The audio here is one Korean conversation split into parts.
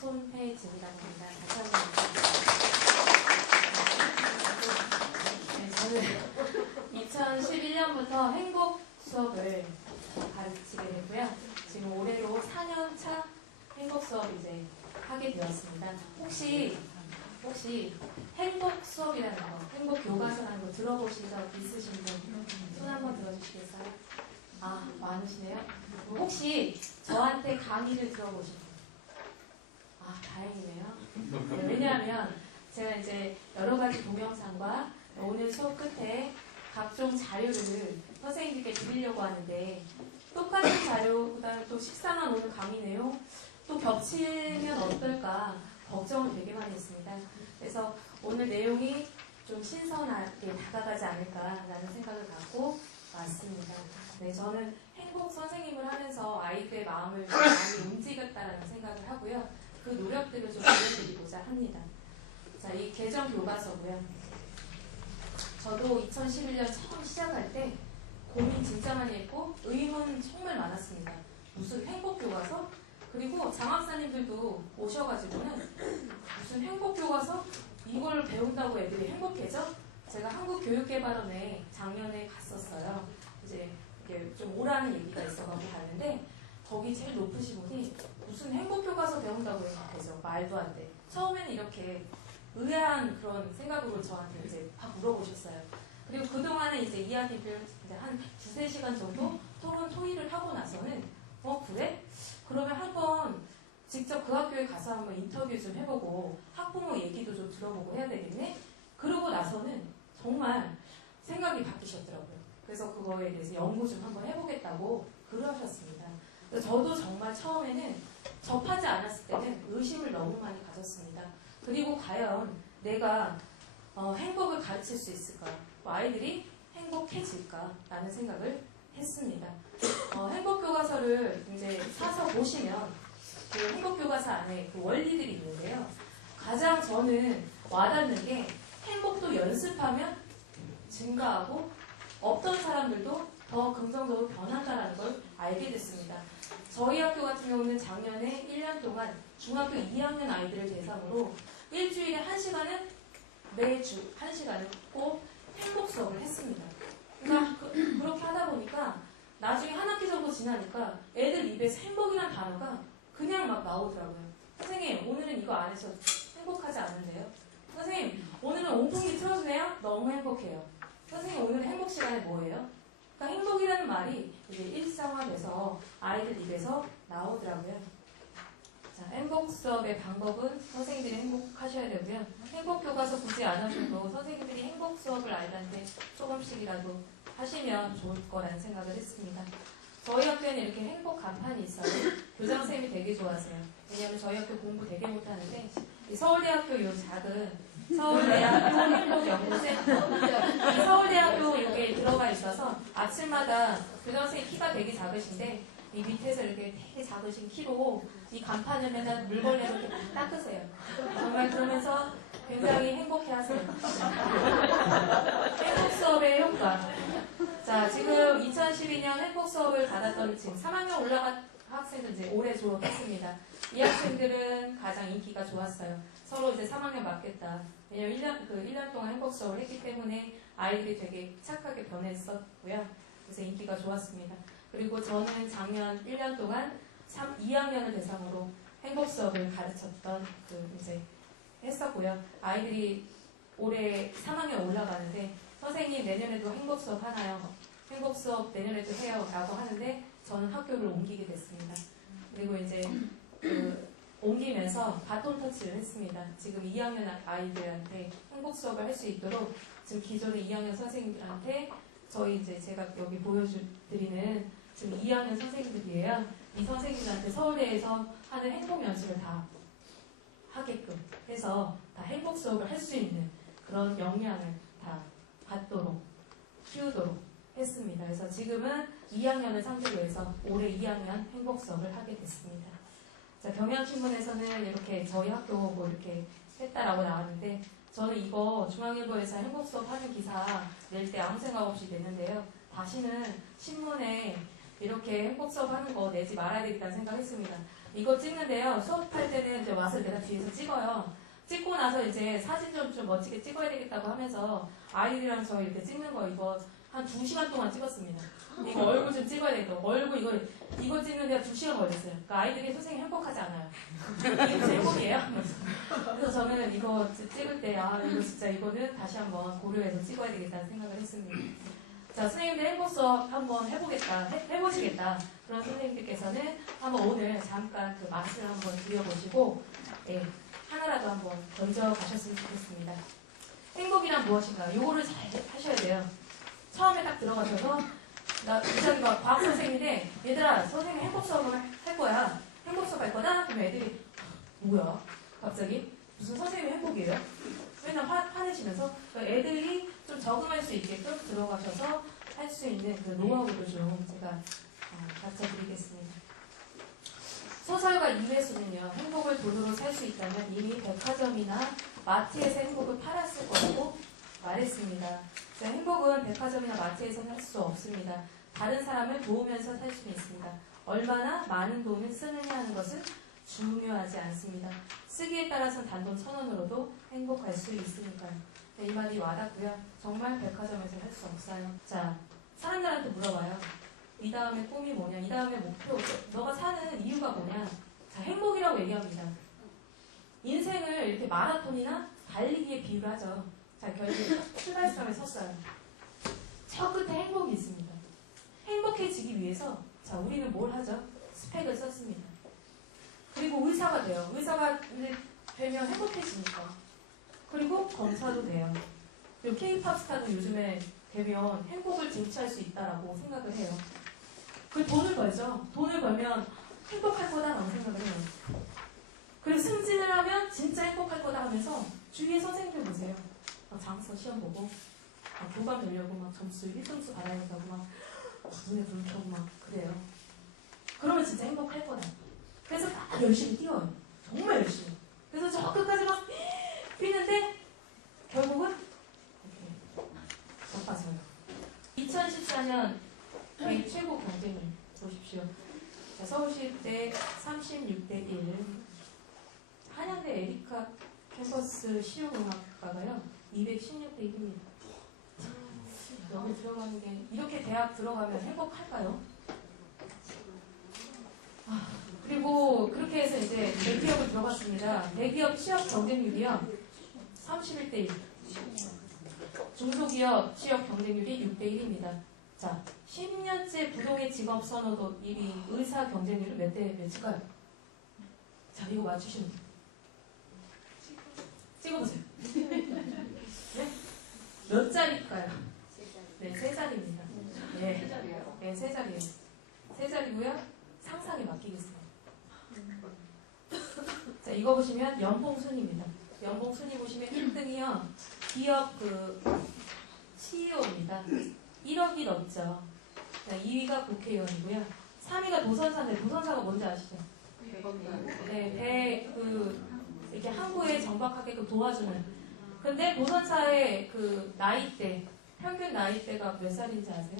손혜진이라고 합니다. 다시 한번 감사드립니다. 네, 저는 2011년부터 행복 수업을 가르치게 됐고요. 지금 올해로 4년차 행복 수업 이제 하게 되었습니다. 혹시 행복 수업이라는 거, 행복 교과서라는 거 들어보신 적 있으신 분? 손 한번 들어주시겠어요? 아, 많으시네요. 혹시 저한테 강의를 들어보신 분? 아, 다행이네요. 네, 왜냐하면 제가 이제 여러 가지 동영상과 오늘 수업 끝에 각종 자료를 선생님들께 드리려고 하는데 똑같은 자료보다 또 식상한 오늘 강의 내용 또 겹치면 어떨까 걱정을 되게 많이 했습니다. 그래서 오늘 내용이 좀 신선하게 다가가지 않을까라는 생각을 갖고 왔습니다. 네, 저는 행복 선생님을 하면서 아이들의 마음을 좀 많이 움직였다라는 생각을 하고요. 그 노력들을 좀 보여드리고자 합니다. 자, 이 개정 교과서고요. 저도 2011년 처음 시작할 때 고민 진짜 많이 했고 의문 정말 많았습니다. 무슨 행복 교과서? 그리고 장학사님들도 오셔가지고는 무슨 행복 교과서? 이걸 배운다고 애들이 행복해져? 제가 한국교육개발원에 작년에 갔었어요. 이제 이게 좀 오라는 얘기가 있어가지고 갔는데 거기 제일 높으신 분이 무슨 행복교과서 배운다고 행복해져? 말도 안 돼. 처음에는 이렇게 의아한 그런 생각으로 저한테 이제 막 물어보셨어요. 그리고 그동안에 이제 이야기를 이제 한 2~3시간 정도 토의를 하고 나서는 그래? 그러면 한번 직접 그 학교에 가서 한번 인터뷰 좀 해보고 학부모 얘기도 좀 들어보고 해야 되겠네? 그러고 나서는 정말 생각이 바뀌셨더라고요. 그래서 그거에 대해서 연구 좀 한번 해보겠다고 그러셨습니다. 저도 정말 처음에는 접하지 않았을 때는 의심을 너무 많이 가졌습니다. 그리고 과연 내가 행복을 가르칠 수 있을까? 아이들이 행복해질까라는 생각을 했습니다. 행복교과서를 이제 사서 보시면 그 행복교과서 안에 그 원리들이 있는데요. 가장 저는 와닿는 게 행복도 연습하면 증가하고 없던 사람들도 더 긍정적으로 변한다는 걸 알게 됐습니다. 저희 학교 같은 경우는 작년에 1년 동안 중학교 2학년 아이들을 대상으로 일주일에 1시간은 매주 1시간은 꼭 행복 수업을 했습니다. 그러니까 그렇게 하다 보니까 나중에 한 학기 정도 지나니까 애들 입에서 행복이라는 단어가 그냥 막 나오더라고요. 선생님, 오늘은 이거 안 해서 행복하지 않은데요? 선생님, 오늘은 온풍기 틀어주네요? 너무 행복해요. 선생님, 오늘은 행복 시간에 뭐예요? 그러니까 행복이라는 말이 이제 일상화돼서 아이들 입에서 나오더라고요. 자, 행복 수업의 방법은 선생님들이 행복하셔야 되고요. 행복 교과서 굳이 안 하셔도 선생님들이 행복 수업을 아이들한테 조금씩이라도 하시면 좋을 거라는 생각을 했습니다. 저희 학교에는 이렇게 행복 간판이 있어요. 교장선생님이 되게 좋아하세요. 왜냐하면 저희 학교 공부 되게 못하는데 서울대학교 요 작은 서울대학교 행복연구센터 이 서울대학교 이렇게 들어가 있어서 아침마다 교장선생님 키가 되게 작으신데 이 밑에서 이렇게 되게 작으신 키로 이 간판을 맨날 물걸레로 이렇게 닦으세요. 정말 그러면서 굉장히 행복해하세요. 행복 수업의 효과. 자, 지금 2012년 행복 수업을 받았던 지금 3학년 올라간 학생들 이제 올해 졸업했습니다. 이 학생들은 가장 인기가 좋았어요. 서로 이제 3학년 맞겠다. 왜냐면 1년 동안 행복 수업을 했기 때문에 아이들이 되게 착하게 변했었고요. 그래서 인기가 좋았습니다. 그리고 저는 작년 1년 동안 2학년을 대상으로 행복 수업을 가르쳤던 이제 했었고요. 아이들이 올해 3학년 올라가는데 선생님 내년에도 행복 수업 하나요? 행복 수업 내년에도 해요 라고 하는데 저는 학교를 옮기게 됐습니다. 그리고 이제 옮기면서 바톤 터치를 했습니다. 지금 2학년 아이들한테 행복 수업을 할 수 있도록 지금 기존의 2학년 선생님들한테 저희 이제 제가 여기 보여드리는 지금 2학년 선생님들이에요. 이 선생님들한테 서울대에서 하는 행복 연수를 다 하게끔 해서 다 행복 수업을 할 수 있는 그런 역량을 다 받도록 키우도록 했습니다. 그래서 지금은 2학년을 상대로 해서 올해 2학년 행복 수업을 하게 됐습니다. 자, 경향신문에서는 이렇게 저희 학교 뭐 이렇게 했다라고 나왔는데 저는 이거 중앙일보에서 행복 수업 하는 기사 낼 때 아무 생각 없이 냈는데요. 다시는 신문에 이렇게 행복 수업 하는 거 내지 말아야 되겠다는 생각했습니다. 이거 찍는데요. 수업할 때는 이제 와서 내가 뒤에서 찍어요. 찍고 나서 이제 사진 좀 멋지게 찍어야 되겠다고 하면서 아이들이랑 저 이렇게 찍는 거 이거 한 2시간 동안 찍었습니다. 이거 얼굴 좀 찍어야 되겠다고. 얼굴 이거 찍는데 2시간 걸렸어요. 그러니까 아이들이 선생님 행복하지 않아요. 이게 무슨 행복이에요? 그래서 저는 이거 찍을 때 이거 진짜 이거는 다시 한번 고려해서 찍어야 되겠다는 생각을 했습니다. 자, 선생님들 행복 수업 한번 해보시겠다. 그런 선생님들께서는 한번 오늘 잠깐 그 맛을 한번 드려보시고, 하나라도 한번 던져 가셨으면 좋겠습니다. 행복이란 무엇인가? 요거를 잘 하셔야 돼요. 처음에 딱 들어가셔서, 부장님과 과학 선생님인데, 얘들아, 선생님 행복 수업을 할 거야. 행복 수업 할 거다? 그러면 애들이, 뭐야? 갑자기? 무슨 선생님이 행복이에요? 맨날 화내시면서 애들이 좀 적응할 수 있게끔 들어가셔서 할 수 있는 그 노하우를 좀 제가 가르쳐 드리겠습니다. 소설가 이회수는요, 행복을 돈으로 살 수 있다면 이미 백화점이나 마트에서 행복을 팔았을 거라고 말했습니다. 행복은 백화점이나 마트에서는 할 수 없습니다. 다른 사람을 도우면서 살 수는 있습니다. 얼마나 많은 돈을 쓰느냐 하는 것은 중요하지 않습니다. 쓰기에 따라서는 단돈 1,000원으로도 행복할 수 있으니까요. 이 말이 와닿고요. 정말 백화점에서 할 수 없어요. 자, 사람들한테 물어봐요. 이 다음에 꿈이 뭐냐? 이 다음에 목표, 너가 사는 이유가 뭐냐? 자, 행복이라고 얘기합니다. 인생을 이렇게 마라톤이나 달리기에 비유를 하죠. 자, 결국에 출발선에 섰어요. 저 끝에 행복이 있습니다. 행복해지기 위해서 자, 우리는 뭘 하죠? 스펙을 썼습니다. 그리고 의사가 돼요. 의사가 되면 행복해지니까. 그리고 검사도 돼요. 그리고 K-팝 스타도 요즘에 되면 행복을 쟁취할 수 있다라고 생각을 해요. 그 돈을 벌죠. 돈을 벌면 행복할 거다라고 생각을 해요. 그리고 승진을 하면 진짜 행복할 거다 하면서 주위에 선생님들 보세요. 장서 시험 보고 교감 되려고 막 점수 1등수 받아야 된다고 막 눈에 불 켜고 막 그래요. 그러면 진짜 행복할 거다. 그래서 막 열심히 뛰어요. 정말 열심히. 그래서 저 끝까지 막 뛰는데 결국은 이렇게 바빠져요. 2014년 최고 경쟁률 보십시오. 자, 서울시대 36대 1. 한양대 에리카 캠퍼스 실용음악과가요 216대 1입니다. 여기 들어가는 게 이렇게 대학 들어가면 행복할까요? 그리고 그렇게 해서 이제 대기업을 들어갔습니다. 대기업 취업 경쟁률이요 31대 1. 중소기업 취업 경쟁률이 6대 1입니다. 자, 10년째 부동의 직업 선호도 1위, 의사 경쟁률은 몇 대 몇일까요? 자, 이거 맞추시면 돼요. 찍어보세요. 네? 몇 자리일까요? 네, 3자리입니다. 네, 네, 3자리예요. 3자리고요. 상상에 맡기겠습니다. 자, 이거 보시면 연봉 순위입니다. 연봉 순위 보시면 1등이요. 기업 CEO입니다. 1억이 넘죠. 자, 2위가 국회의원이고요. 3위가 도선사인데 도선사가 뭔지 아시죠? 네, 이렇게 항구에 정박하게끔 도와주는. 근데 도선사의 그 나이대, 평균 나이대가 몇 살인지 아세요?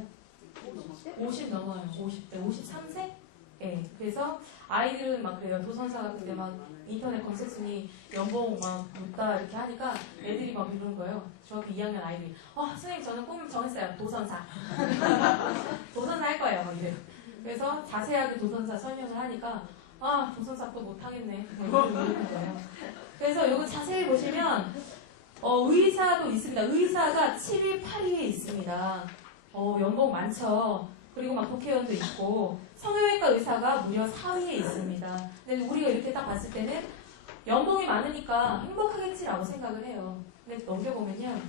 50 넘어요. 50대, 53세? 네, 그래서 아이들은 막 그래요. 도선사가 그때 막 인터넷 검색 순위 연봉 막 묻다 이렇게 하니까 애들이 막 이러는 거예요. 중학교 2학년 아이들이. 선생님 저는 꿈을 정했어요. 도선사. 도선사 할 거예요. 막 이래요. 그래서 자세하게 도선사 설명을 하니까 도선사 또 못하겠네. 이러는 거예요. 그래서 이거 자세히 보시면 의사도 있습니다. 의사가 7위, 8위에 있습니다. 연봉 많죠. 그리고 막 국회의원도 있고 성형외과 의사가 무려 4위에 있습니다. 근데 우리가 이렇게 딱 봤을 때는 연봉이 많으니까 행복하겠지라고 생각을 해요. 근데 넘겨보면요.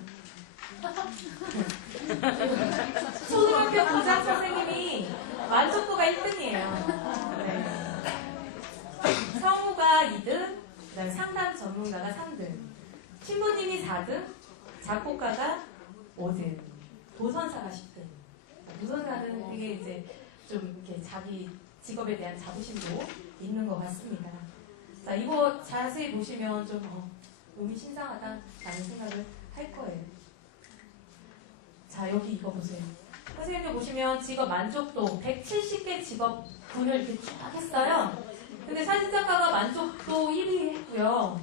초등학교 부장 선생님이 만족도가 1등이에요. 네. 성우가 2등, 그다음에 상담 전문가가 3등, 신부님이 4등, 작곡가가 5등, 도선사가 10등. 도선사는 되게 이제 좀 이렇게 자기 직업에 대한 자부심도 있는 것 같습니다. 자, 이거 자세히 보시면 좀 의미심장하다라는 생각을 할 거예요. 자, 여기 이거 보세요. 선생님들 보시면 직업 만족도 170개 직업군을 이렇게 쫙 했어요. 근데 사진작가가 만족도 1위 했고요.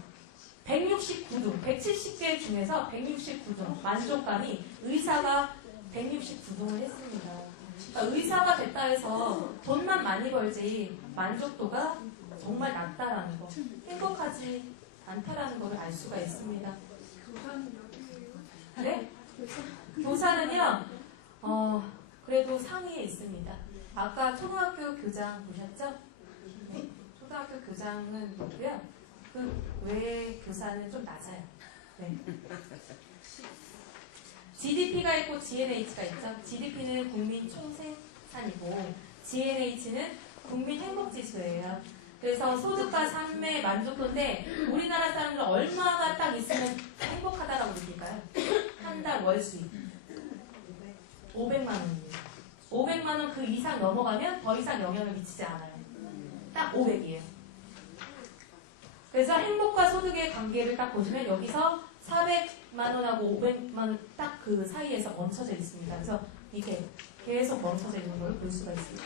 169등, 170개 중에서 169등, 만족감이 의사가 169등을 했습니다. 그러니까 의사가 됐다 해서 돈만 많이 벌지 만족도가 정말 낮다라는 거, 행복하지 않다라는 걸 알 수가 있습니다. 네? 교사는요, 그래도 상위에 있습니다. 아까 초등학교 교장 보셨죠? 네. 초등학교 교장은 높고요. 그 외의 교사는 좀 낮아요. 네. GDP가 있고 GNH가 있죠. GDP는 국민 총생산이고 GNH는 국민 행복지수예요. 그래서 소득과 삶의 만족도인데 우리나라 사람들 얼마가 딱 있으면 행복하다라고 느낄까요? 한 달 월 수입 500만 원입니다. 500만 원 그 이상 넘어가면 더 이상 영향을 미치지 않아요. 딱 500이에요. 그래서 행복과 소득의 관계를 딱 보시면 여기서 400만 원하고 500만 원 딱 그 사이에서 멈춰져 있습니다. 그래서 이게 계속 멈춰져 있는 걸 볼 수가 있습니다.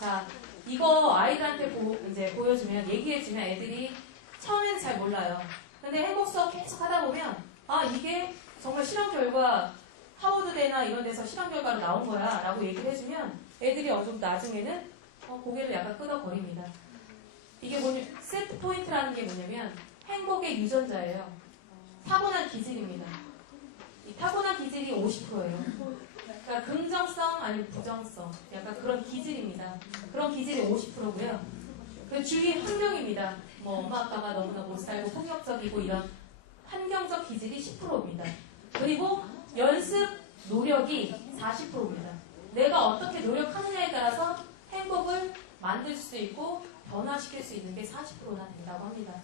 자, 이거 아이들한테 이제 보여주면, 얘기해주면 애들이 처음엔 잘 몰라요. 근데 행복 수업 계속 하다 보면, 아, 이게 정말 실험 결과, 하워드대나 이런 데서 실험 결과로 나온 거야 라고 얘기를 해주면 애들이 좀 나중에는 고개를 약간 끄덕거립니다. 이게 세트 포인트라는 게 뭐냐면 행복의 유전자예요. 타고난 기질입니다. 이 타고난 기질이 50%예요. 그러니까 긍정성 아니면 부정성, 약간 그런 기질입니다. 그런 기질이 50%고요. 그 주위 환경입니다. 뭐 엄마 아빠가 너무나 못 살고 폭력적이고 이런 환경적 기질이 10%입니다. 그리고 연습 노력이 40%입니다. 내가 어떻게 노력하느냐에 따라서 행복을 만들 수 있고 변화시킬 수 있는 게 40%나 된다고 합니다.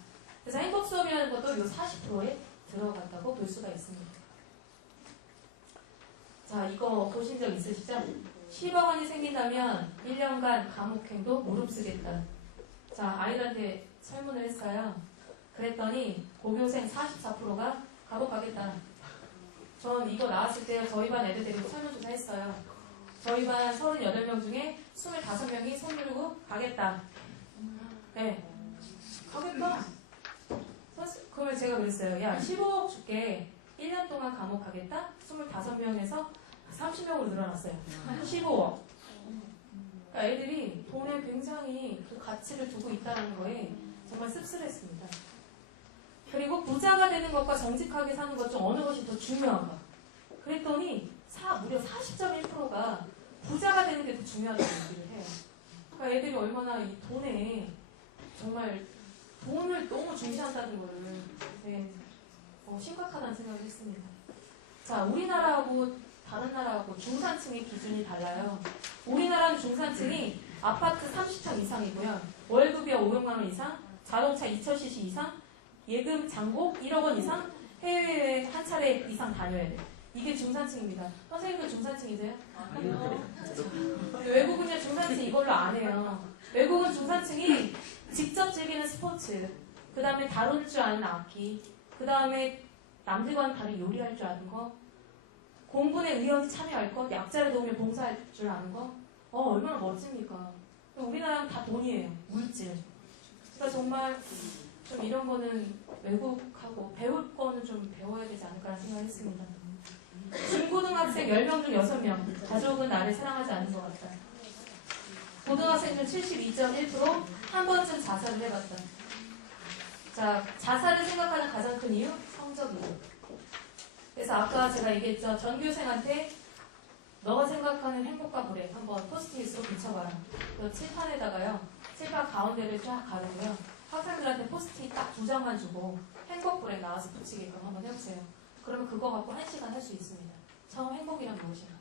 그래서 행복 수업이라는 것도 이 40%에 들어간다고 볼 수가 있습니다. 자, 이거 보신 적 있으시죠? 10억 원이 생긴다면 1년간 감옥행도 무릅쓰겠다. 자, 아이들한테 설문을 했어요. 그랬더니 고교생 44%가 감옥 가겠다. 전 이거 나왔을 때 저희 반 애들 데리고 설문조사 했어요. 저희 반 38명 중에 25명이 손 들고 가겠다. 네. 가겠다. 그러면 제가 그랬어요. 야, 15억 줄게. 1년 동안 감옥 가겠다? 25명에서 30명으로 늘어났어요. 15억. 그러니까 애들이 돈에 굉장히 그 가치를 두고 있다는 거에 정말 씁쓸했습니다. 그리고 부자가 되는 것과 정직하게 사는 것 중 어느 것이 더 중요한가? 그랬더니 무려 40.1%가 부자가 되는 게 더 중요하다고 얘기를 해요. 그러니까 애들이 얼마나 이 돈에 정말 돈을 너무 중시한다는 거를 되게 심각하다는 생각을 했습니다. 자, 우리나라하고 다른 나라하고 중산층의 기준이 달라요. 우리나라는 중산층이 아파트 30평 이상이고요. 월급이 500만 원 이상, 자동차 2000cc 이상, 예금 잔고 1억 원 이상, 해외여행 한 차례 이상 다녀야 돼요. 이게 중산층입니다. 선생님도 중산층이세요? 외국은요, 중산층 이걸로 안 해요. 외국은 중산층이 직접 즐기는 스포츠, 그 다음에 다룰 줄 아는 악기, 그 다음에 남들과는 다른 요리할 줄 아는 거, 공분에 의원이 참여할 것, 약자를 도우며 봉사할 줄 아는 거, 얼마나 멋집니까? 우리나라는 다 돈이에요. 물질. 그러니까 정말 좀 이런 거는 외국하고 배울 거는 좀 배워야 되지 않을까라는 생각을 했습니다. 중고등학생 10명 중 6명, 가족은 나를 사랑하지 않는 것 같다. 고등학생 중 72.1% 한 번쯤 자살을 해봤다. 자, 자살을 생각하는 가장 큰 이유? 성적이고. 그래서 아까 제가 얘기했죠. 전교생한테 너가 생각하는 행복과 불행 한번 포스트잇으로 붙여봐라. 그 칠판에다가요. 칠판 가운데를 쫙 가르고요. 학생들한테 포스트잇 딱 2장만 주고 행복 불행 나와서 붙이게끔 한번 해보세요. 그러면 그거 갖고 1시간 할 수 있습니다. 처음 행복이란 무엇인가.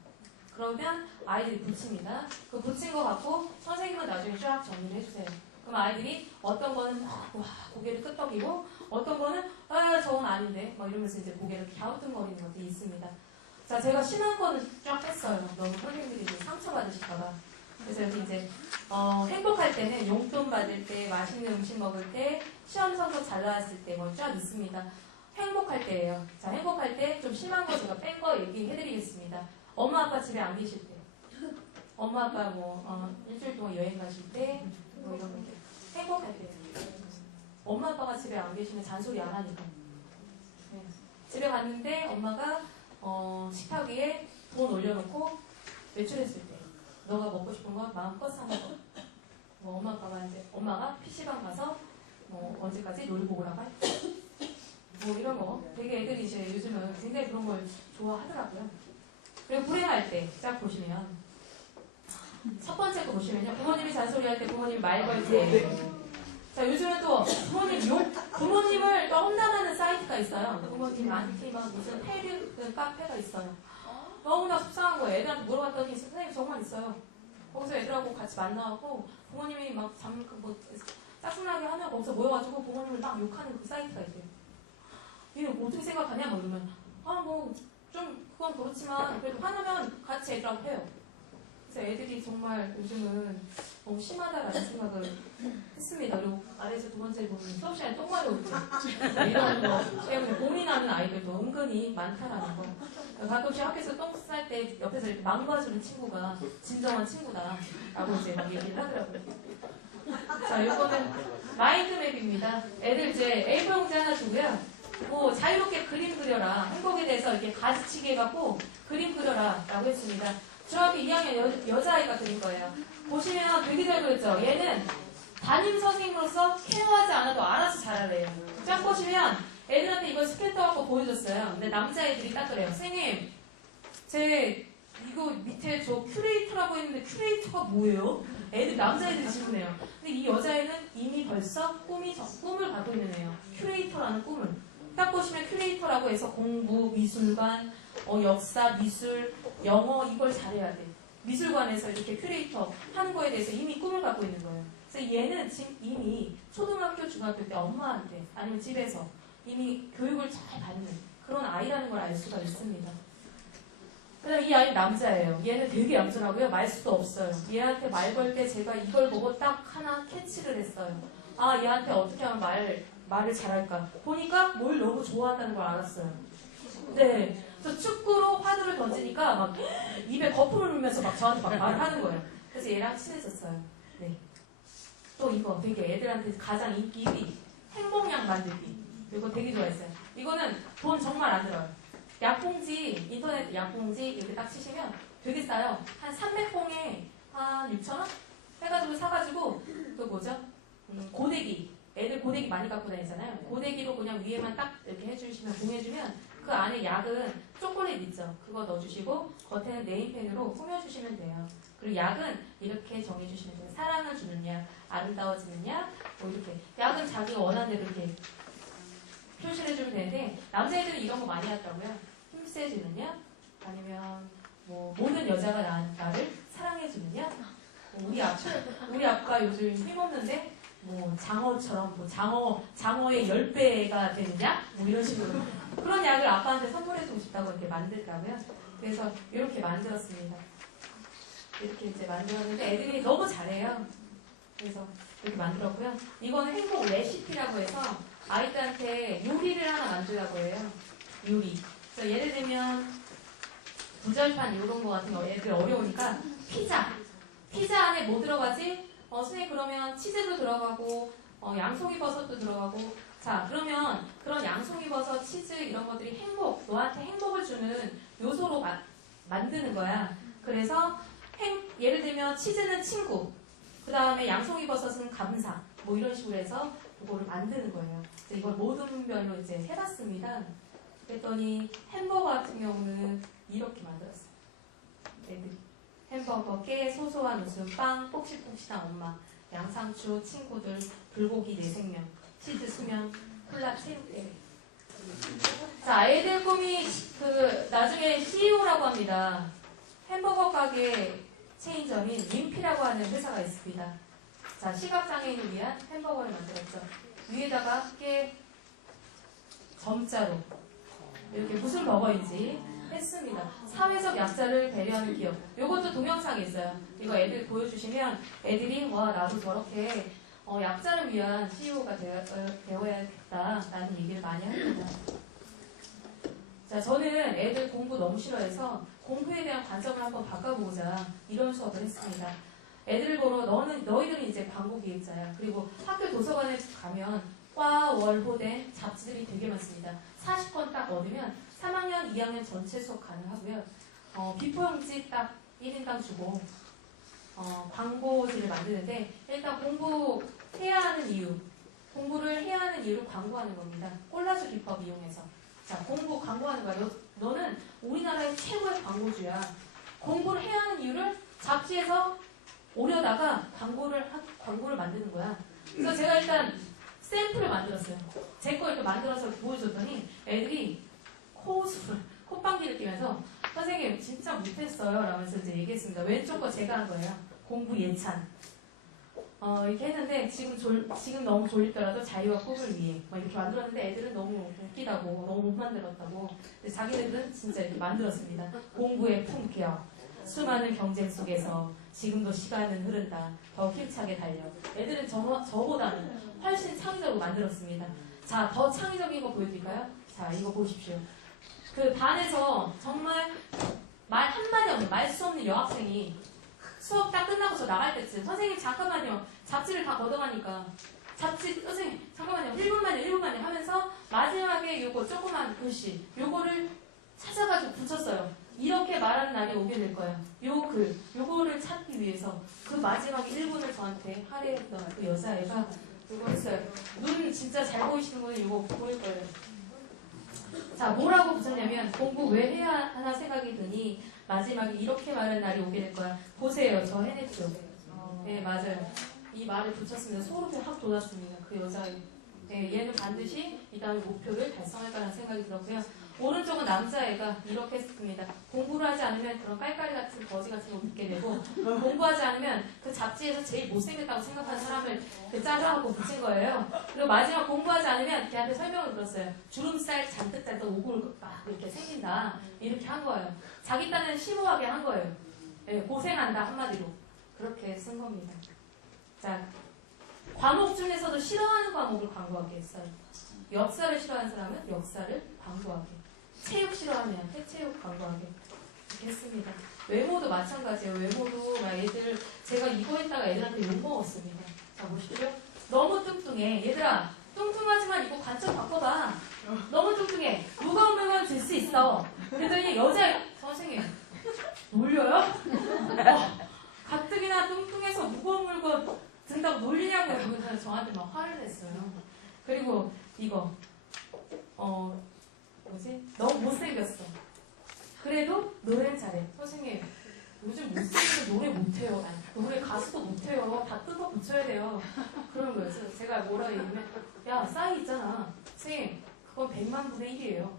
그러면 아이들이 붙입니다. 그 붙인 거 갖고 선생님은 나중에 쫙 정리를 해주세요. 그럼 아이들이 어떤 거는 고개를 끄덕이고 어떤 거는 저건 아닌데 막 이러면서 이제 고개를 갸우뚱거리는 것들이 있습니다. 자, 제가 심한 거는 쫙 했어요. 너무 선생님들이 이제 상처받으실까봐. 그래서 여기 이제 행복할 때는 용돈 받을 때, 맛있는 음식 먹을 때, 시험 성적 잘 나왔을 때 뭐 쫙 있습니다. 행복할 때예요. 자, 행복할 때 좀 심한 거 제가 뺀 거 얘기해드리겠습니다. 엄마 아빠 집에 안 계실 때, 엄마 아빠 뭐 일주일 동안 여행 가실 때 뭐 이런 거. 행복할 때. 엄마 아빠가 집에 안 계시면 잔소리 안 하니까. 네. 집에 갔는데 엄마가 식탁 위에 돈 올려놓고 외출했을 때 너가 먹고 싶은 거 마음껏 사 먹어. 뭐 엄마 아빠가 이제 엄마가 PC방 가서 뭐 언제까지 놀이 보고 나가? 뭐 이런 거 되게 애들이 이제 요즘은 굉장히 그런 걸 좋아하더라고요. 그리고 불행할 때 쫙 보시면 첫 번째 거 보시면요. 부모님이 잔소리할 때, 부모님이 말 걸 때. 자, 요즘은 또 부모님을 또 험담하는 사이트가 있어요. 부모님 안티 막 무슨 페리 카페가 있어요. 너무나 속상한 거예요. 애들한테 물어봤더니 선생님 정말 있어요. 거기서 애들하고 같이 만나고 부모님이 막 짜증나게 하면 거기서 모여가지고 부모님을 막 욕하는 그 사이트가 있대요. 얘 어떻게 생각하냐? 뭐 이러면 좀 그건 그렇지만 그래도 화나면 같이 애들하고 해요. 그래서 애들이 정말 요즘은 너무 심하다라는 생각을 했습니다. 그리고 아래에서 두 번째 보면 수업 시간에 똥 마려울 때 이런 거 때문에 고민하는 아이들도 은근히 많다라는 거. 가끔씩 학교에서 똥 쌀 때 옆에서 이렇게 망가주는 친구가 진정한 친구다라고 이제 막 얘기를 하더라고요. 자, 이거는 마인드맵입니다. 애들 이제 A4 용지 하나 주고요. 뭐 자유롭게 그림 그려라. 행복에 대해서 이렇게 가지치기 해갖고 그림 그려라 라고 했습니다. 중학교 2학년 여자아이가 그린 거예요. 보시면 되게 잘 그렸죠. 얘는 담임 선생님으로서 케어하지 않아도 알아서 잘하래요. 쫙 보시면 애들한테 이걸 스캔 떠갖고 보여줬어요. 근데 남자애들이 딱 그래요. 선생님, 제 이거 밑에 저 큐레이터라고 했는데 큐레이터가 뭐예요? 남자애들이 질문해요. 근데 이 여자애는 이미 벌써 꿈을 갖고 있는 애예요. 큐레이터라는 꿈을. 딱 보시면 큐레이터라고 해서 공부, 미술관, 역사, 미술, 영어 이걸 잘해야 돼. 미술관에서 이렇게 큐레이터 하는 거에 대해서 이미 꿈을 갖고 있는 거예요. 그래서 얘는 지금 이미 초등학교, 중학교 때 엄마한테 아니면 집에서 이미 교육을 잘 받는 그런 아이라는 걸 알 수가 있습니다. 그다음 이 아이는 남자예요. 얘는 되게 얌전하고요. 말수도 없어요. 얘한테 말 걸 때 제가 이걸 보고 딱 하나 캐치를 했어요. 아, 얘한테 어떻게 하면 말을 잘할까. 보니까 뭘 너무 좋아한다는 걸 알았어요. 네. 그래서 축구로 화두를 던지니까 막 입에 거품을 물면서 막 저한테 막 말을 하는 거예요. 그래서 얘랑 친해졌어요. 네. 또 이거 되게 애들한테 가장 인기 1위. 행복약 만들기. 이거 되게 좋아했어요. 이거는 돈 정말 안 들어요. 약봉지, 인터넷 약봉지 이렇게 딱 치시면 되게 싸요. 한 300봉에 한 6,000원? 해가지고 사가지고 그 뭐죠? 고데기. 애들 고데기 많이 갖고 다니잖아요. 고데기로 그냥 위에만 딱 이렇게 해주시면 봉해주면 그 안에 약은 초콜릿 있죠. 그거 넣어주시고 겉에는 네임펜으로 꾸며주시면 돼요. 그리고 약은 이렇게 정해주시면 돼요. 사랑을 주는 약, 아름다워지는 약, 뭐 이렇게. 약은 자기가 원하는 대로 이렇게 표시를 해주면 되는데 남자애들은 이런 거 많이 하더라고요. 힘세주는 약, 아니면 뭐 모든 여자가 나를 사랑해주는 약. 우리 아빠 요즘 힘없는데 뭐 장어처럼 뭐 장어의 10배가 되는 약? 뭐 이런 식으로 그런 약을 아빠한테 선물해주고 싶다고 이렇게 만들더라고요. 그래서 이렇게 만들었습니다. 이렇게 이제 만들었는데 애들이 너무 잘해요. 그래서 이렇게 만들었고요. 이거는 행복 레시피라고 해서 아이들한테 요리를 하나 만들라고 해요. 요리. 그래서 예를 들면 부절판 이런 거 같은 거 애들 어려우니까 피자 안에 뭐 들어가지? 선생님 그러면 치즈도 들어가고 양송이버섯도 들어가고 자 그러면 그런 양송이버섯, 치즈 이런 것들이 너한테 행복을 주는 요소로 만드는 거야. 그래서 예를 들면 치즈는 친구, 그 다음에 양송이버섯은 감사 뭐 이런 식으로 해서 그거를 만드는 거예요. 그래서 이걸 모든 별로 이제 해봤습니다. 그랬더니 햄버거 같은 경우는 이렇게 만들었어요. 애들이. 햄버거, 깨, 소소한 웃음, 빵, 폭신폭신한 엄마, 양상추, 친구들, 불고기 내 생명, 치즈 수면, 콜라 체육대회. 자, 애들 꿈이 나중에 CEO라고 합니다. 햄버거 가게 체인점인 림피라고 하는 회사가 있습니다. 자, 시각장애인을 위한 햄버거를 만들었죠. 위에다가 깨 점자로 이렇게 무슨 버거인지 했습니다. 사회적 약자를 배려하는 기업. 이것도 동영상이 있어요. 이거 애들 보여주시면 애들이 와 나도 저렇게 약자를 위한 CEO가 되어야겠다라는 얘기를 많이 합니다. 자, 저는 애들 공부 너무 싫어해서 공부에 대한 관점을 한번 바꿔보자 이런 수업을 했습니다. 애들 보러 너희들은 이제 광고 기획자야. 그리고 학교 도서관에 가면 과, 월, 호된 잡지들이 되게 많습니다. 40권 딱 얻으면 3학년, 2학년 전체 수업 가능하고요. 비포 용지 딱 1인당 주고 광고지를 만드는데 일단 공부를 해야 하는 이유를 광고하는 겁니다. 콜라주 기법 이용해서. 자, 공부 광고하는 거야. 너는 우리나라의 최고의 광고주야. 공부를 해야 하는 이유를 잡지에서 오려다가 광고를 만드는 거야. 그래서 제가 일단 샘플을 만들었어요. 제 거 이렇게 만들어서 보여줬더니 애들이 콧방귀를 뀌면서 선생님 진짜 못했어요 라면서 이제 얘기했습니다. 왼쪽 거 제가 한 거예요. 공부 예찬. 이렇게 했는데 지금 너무 졸립더라도 자유와 꿈을 위해 막 이렇게 만들었는데 애들은 너무 웃기다고 너무 못 만들었다고. 근데 자기들은 진짜 이렇게 만들었습니다. 공부의 품격. 수많은 경쟁 속에서 지금도 시간은 흐른다. 더 힘차게 달려. 애들은 저보다는 훨씬 창의적으로 만들었습니다. 자, 더 창의적인 거 보여드릴까요? 자, 이거 보십시오. 그 반에서 정말 말 한마디 없는, 말 수 없는 여학생이 수업 딱 끝나고 저 나갈 때쯤 선생님 잠깐만요. 잡지를 다 걷어가니까 선생님 잠깐만요. 1분만요 하면서 마지막에 요거 조그만 글씨 요거를 찾아가지고 붙였어요. 이렇게 말하는 날이 오게 될 거예요. 요거를 찾기 위해서 그 마지막 1분을 저한테 할애했던 그 여자애가 요거 했어요. 눈 진짜 잘 보이시는 분은 요거 보일 거예요. 자, 뭐라고 붙였냐면 공부 왜 해야 하나 생각이 드니 마지막에 이렇게 말하는 날이 오게 될 거야. 보세요. 저 해냈죠. 네, 맞아요. 이 말을 붙였습니다. 소름이 확 돋았습니다. 그 여자애. 네, 얘는 반드시 이 다음에 목표를 달성할 거라는 생각이 들었고요. 오른쪽은 남자애가 이렇게 했습니다. 공부를 하지 않으면 그런 깔깔이 같은 거지 같은 거 붙게 되고 공부하지 않으면 그 잡지에서 제일 못생겼다고 생각하는 사람을 짜자하고 붙인 거예요. 그리고 마지막 공부하지 않으면 걔한테 설명을 들었어요. 주름살 잔뜩 오골 막 이렇게 생긴다. 이렇게 한 거예요. 자기 딴에는 심오하게 한 거예요. 네, 고생한다 한마디로. 그렇게 쓴 겁니다. 자, 과목 중에서도 싫어하는 과목을 광고하게 했어요. 역사를 싫어하는 사람은 역사를 광고하게. 체육 싫어하면 해체육 광고하게. 이렇게 했습니다. 외모도 마찬가지예요. 외모도 막 제가 이거 했다가 애들한테 욕먹었습니다. 자, 보십시오. 너무 뚱뚱해. 얘들아, 뚱뚱하지만 이거 관점 바꿔봐. 너무 뚱뚱해. 무거운 물건 들 수 있어. 그랬더니 여자 선생님 놀려요? 가뜩이나 뚱뚱해서 무거운 물건 든다고 놀리냐고요. 그래서 저한테 막 화를 냈어요. 그리고 이거 너무 못생겼어. 그래도 노래는 잘해. 선생님 요즘 못생겨서 노래 못해요. 노래 가수도 못해요. 다 뜯어 붙여야 돼요. 그런 거였어요. 제가 뭐라 얘기하면 야, 싸이 있잖아. 선생님 그건 100만 분의 1이에요.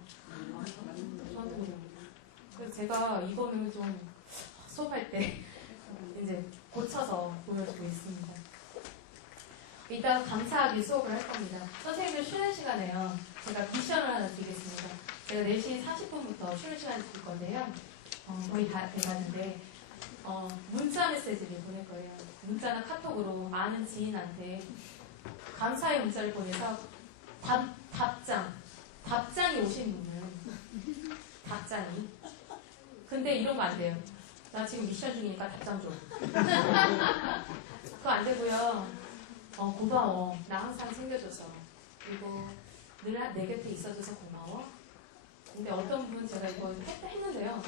저한테 그래요. 그래서 제가 이거는 좀 수업할 때 이제 고쳐서 보여주고 있습니다. 이따 감사하기 수업을 할 겁니다. 선생님들 쉬는 시간에요. 제가 미션을 하나 드리겠습니다. 제가 4시 40분부터 쉬는 시간을 드릴 건데요. 거의 다 돼가는데 문자 메시지를 보낼 거예요. 문자나 카톡으로 아는 지인한테 감사의 문자를 보내서 답장이 오신 분은 답장이. 근데 이런 거 안 돼요. 나 지금 미션 중이니까 답장 줘. 그거 안 되고요. 고마워. 나 항상 챙겨줘서. 그리고 늘 내 곁에 있어줘서 고마워. 근데 어떤 분 제가 이거 했는데요.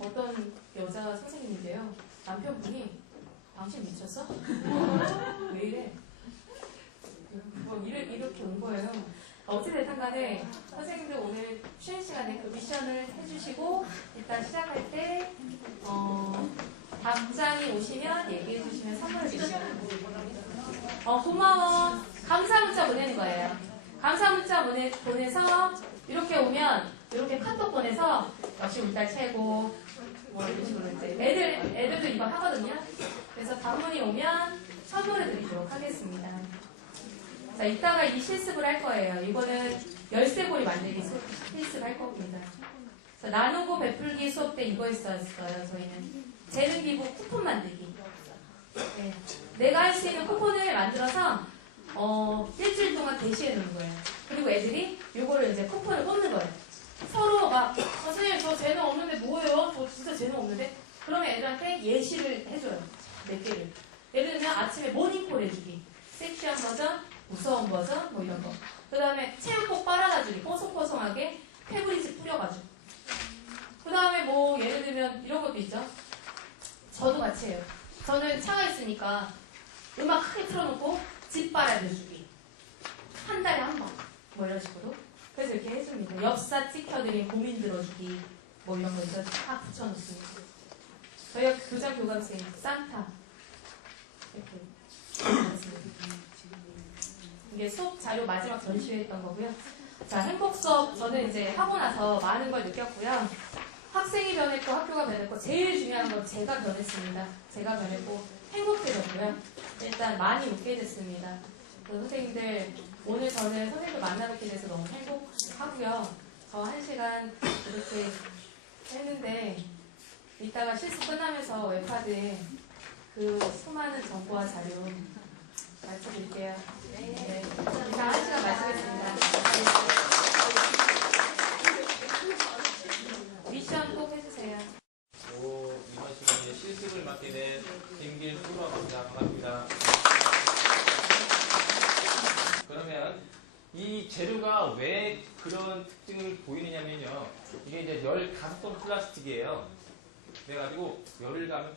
어떤 여자 선생님인데요. 남편분이 당신 미쳤어? 왜 이래? 이렇게 온 거예요. 어찌됐든 간에 선생님들 오늘 쉬는 시간에 그 미션을 해주시고 이따 시작할 때 답장이 오시면 얘기해 주시면 선물을 드리면 고마워. 감사 문자 보내는 거예요. 감사 문자 보내서 이렇게 오면 이렇게 카톡 보내서 역시 우리 딸 최고 뭐 이런 식으로 이제 애들도 이거 하거든요. 그래서 방문이 오면 선물을 드리도록 하겠습니다. 자, 이따가 이 실습을 할 거예요. 이거는 열쇠고리 만들기 실습 할 겁니다. 자, 나누고 베풀기 수업 때 이거 했었어요. 저희는 재능 기부 쿠폰 만들기. 네. 내가 할 수 있는 쿠폰을 만들어서 일주일 동안 게시해 놓는 거예요. 그리고 애들이 이거를 이제 쿠폰을 뽑는 거예요. 서로 막 선생님 저 재능 없는데 뭐예요? 저 진짜 재능 없는데? 그러면 애들한테 예시를 해줘요. 몇 개를. 좋은 버전 뭐 이런 거. 그 다음에 체육복 빨아다주기 뽀송뽀송하게 페브리즈 뿌려가지고. 그 다음에 뭐 예를 들면 이런 것도 있죠. 저도 같이 해요. 저는 차가 있으니까 음악 크게 틀어놓고 집 빨아다주기 한 달에 한 번 뭐 이런 식으로. 그래서 이렇게 해줍니다. 엽사 찍혀드린 고민 들어주기 뭐 이런 거 있죠. 다 붙여놓습니다. 저희가 교장 교감생 산타 이렇게 했습니다. 이게 수업 자료 마지막 전시회했던 거고요. 자, 행복 수업 저는 이제 하고 나서 많은 걸 느꼈고요. 학생이 변했고 학교가 변했고 제일 중요한 건 제가 변했습니다. 제가 변했고 행복해졌고요. 일단 많이 웃게 됐습니다. 선생님들 오늘 저는 선생님들 만나뵙게 돼서 너무 행복하고요. 저 1시간 이렇게 했는데 이따가 실습 끝나면서 웹하드에 그 수많은 정보와 자료 말씀드릴게요. 네. 이상 1시간 마치겠습니다. 미션 꼭 해주세요. 이번 시간에 실습을 맡게 된 김길수로합니다. 반갑습니다. 그러면 이 재료가 왜 그런 특징을 보이느냐면요. 이게 이제 15톤 플라스틱이에요. 그래가지고 열을 가면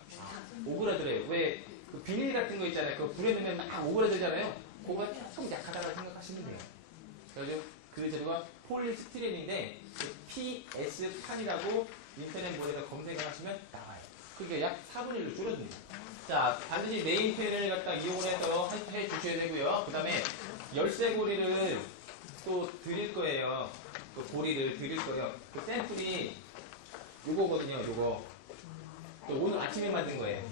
오그라들어요. 왜 그 비닐 같은 거 있잖아요. 그거 불에 넣으면 막 오그라들잖아요. 그거가 좀 약하다고 생각하시면 돼요. 그래서 그 재료가 폴리스티렌인데 PS8이라고 인터넷몰에다 검색을 하시면 나와요. 그게 약 4분의 1로 줄어듭니다. 자, 반드시 네임펜을 갖다 이용을 해서 해 주셔야 되고요. 그 다음에 열쇠고리를 또 드릴 거예요. 그 고리를 드릴 거예요. 그 샘플이 요거거든요. 요거. 또 오늘 아침에 만든 거예요.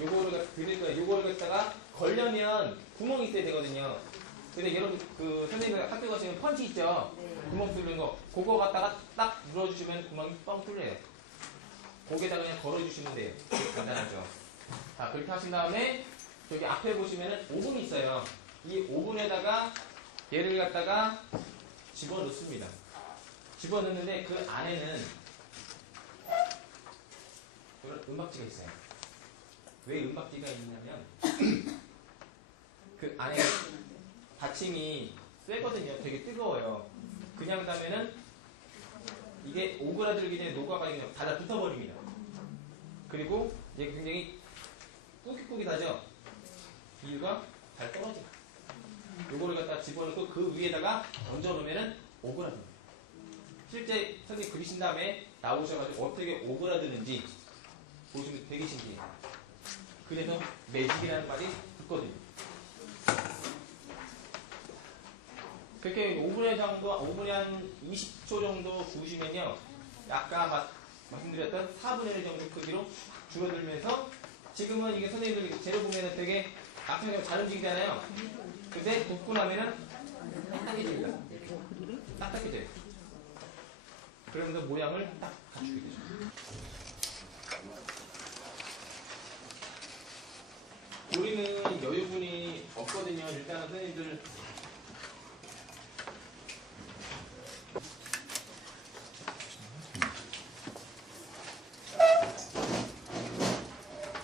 요거를 드릴 거예요. 요거를 갖다가 걸려면 구멍이 있어야 되거든요. 근데 여러분 그 선생님 학교 가시면 펀치 있죠? 구멍 뚫는 거. 그거 갖다가 딱 눌러주시면 구멍이 뻥 뚫려요. 거기에다가 그냥 걸어주시면 돼요. 간단하죠. 자, 그렇게 하신 다음에 저기 앞에 보시면은 오븐이 있어요. 이 오븐에다가 얘를 갖다가 집어넣습니다. 집어넣는데 그 안에는 이런 은박지가 있어요. 왜 은박지가 있냐면 그 안에 받침이 쇠거든요. 되게 뜨거워요. 그냥 따면은 이게 오그라들기 전에 녹아가 그냥 닫아 붙어버립니다. 그리고 이게 굉장히 꾸깃꾸깃하죠. 이유가 잘 떨어져요. 요거를 갖다 집어넣고 그 위에다가 얹어놓으면은 오그라듭니다. 실제 선생님 그리신 다음에 나오셔가지고 어떻게 오그라드는지 보시면 되게 신기해요. 그래서 매직이라는 말이 붙거든요. 그렇게 오븐에 한 20초 정도 구우시면요. 아까 말씀드렸던 4분의 1 정도 크기로 줄어들면서 지금은 이게 선생님들 재료 보면은 되게 악성적으로 잘 움직이잖아요. 근데 굽고 나면은 딱딱해집니다. 딱딱해져요. 그러면서 모양을 딱 갖추게 되죠. 우리는 여유분이 없거든요. 일단은 선생님들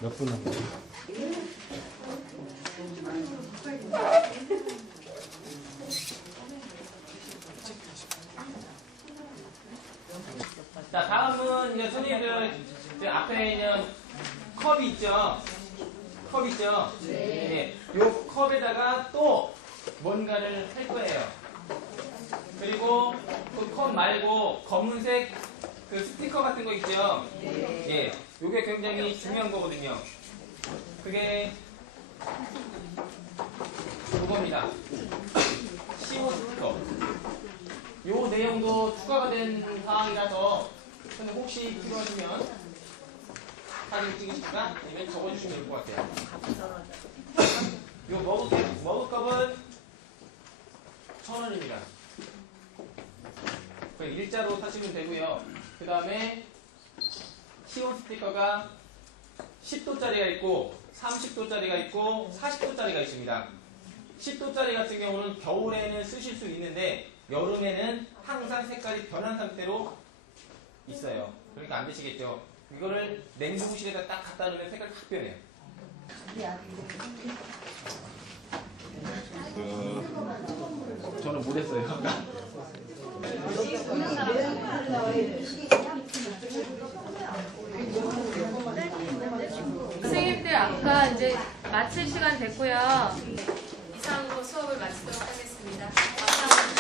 몇 분 남았어요? 자, 다음은 이제 선생님들 이제 앞에 있는 컵이 있죠. 컵 있죠. 네. 요 컵에다가 또 뭔가를 할 거예요. 그리고 그 컵 말고 검은색 그 스티커 같은 거 있죠. 예. 요게 굉장히 중요한 거거든요. 그게 그겁니다. CO 스티커. 요 내용도 추가가 된 사항이라서 근데 혹시 필요하시면 사진 찍으시거나 아니면 적어주시면 될 것 같아요. 요 머그컵은 1,000원입니다. 일자로 사시면 되고요. 그 다음에 CO 스티커가 10도짜리가 있고 30도짜리가 있고 40도짜리가 있습니다. 10도짜리 같은 경우는 겨울에는 쓰실 수 있는데 여름에는 항상 색깔이 변한 상태로 있어요. 그러니까 안 되시겠죠. 이거를 냉동실에다 딱 갖다 놓으면 색깔이 확 변해요. 저는 못했어요. 선생님들 아까 이제 마칠 시간 됐고요. 이상으로 수업을 마치도록 하겠습니다. 감사합니다.